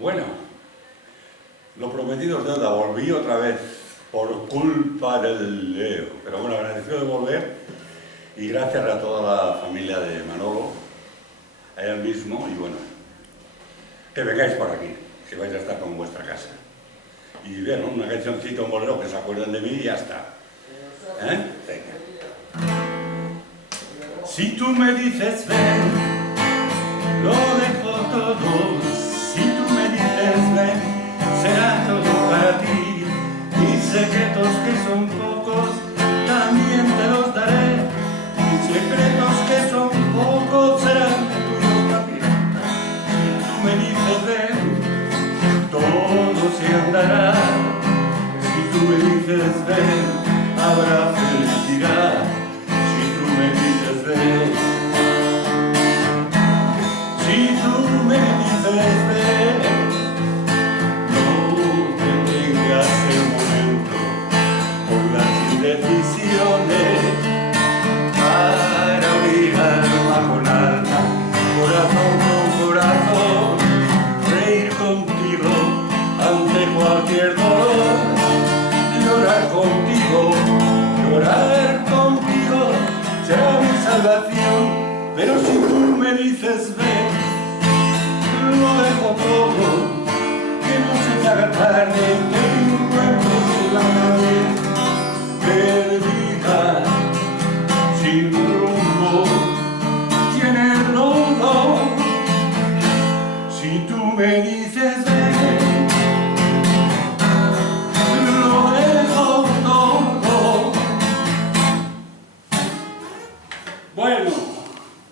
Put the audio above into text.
Bueno, lo prometido es deuda, volví otra vez por culpa del Leo. Pero bueno, agradecido de volver y gracias a toda la familia de Manolo, a él mismo y bueno, que vengáis por aquí, que vais a estar con vuestra casa. Y bien, una cancioncita, un bolero, que se acuerden de mí y ya está. ¿Eh? Venga. Si tú me dices ven, lo dejo todo. Si tú me dices ven, será todo para ti. Mis secretos que son pocos, también te los daré. Mis secretos que son pocos, serán tuyos también. Si tú me dices ven, todo se andará. Si tú me dices ven, habrá felicidad. Si tú me dices ven, si tú me dices ven, no te tengas el momento por las indecisiones para abrir alma con alma, corazón con corazón, reír contigo ante cualquier dolor, llorar contigo será mi salvación. Pero si tú me dices ven, lo dejo todo, que no se te haga tarde, que encuentres la nave perdida, sin rumbo, y en el lodo. Si tú me dices ven, lo dejo todo. Bueno.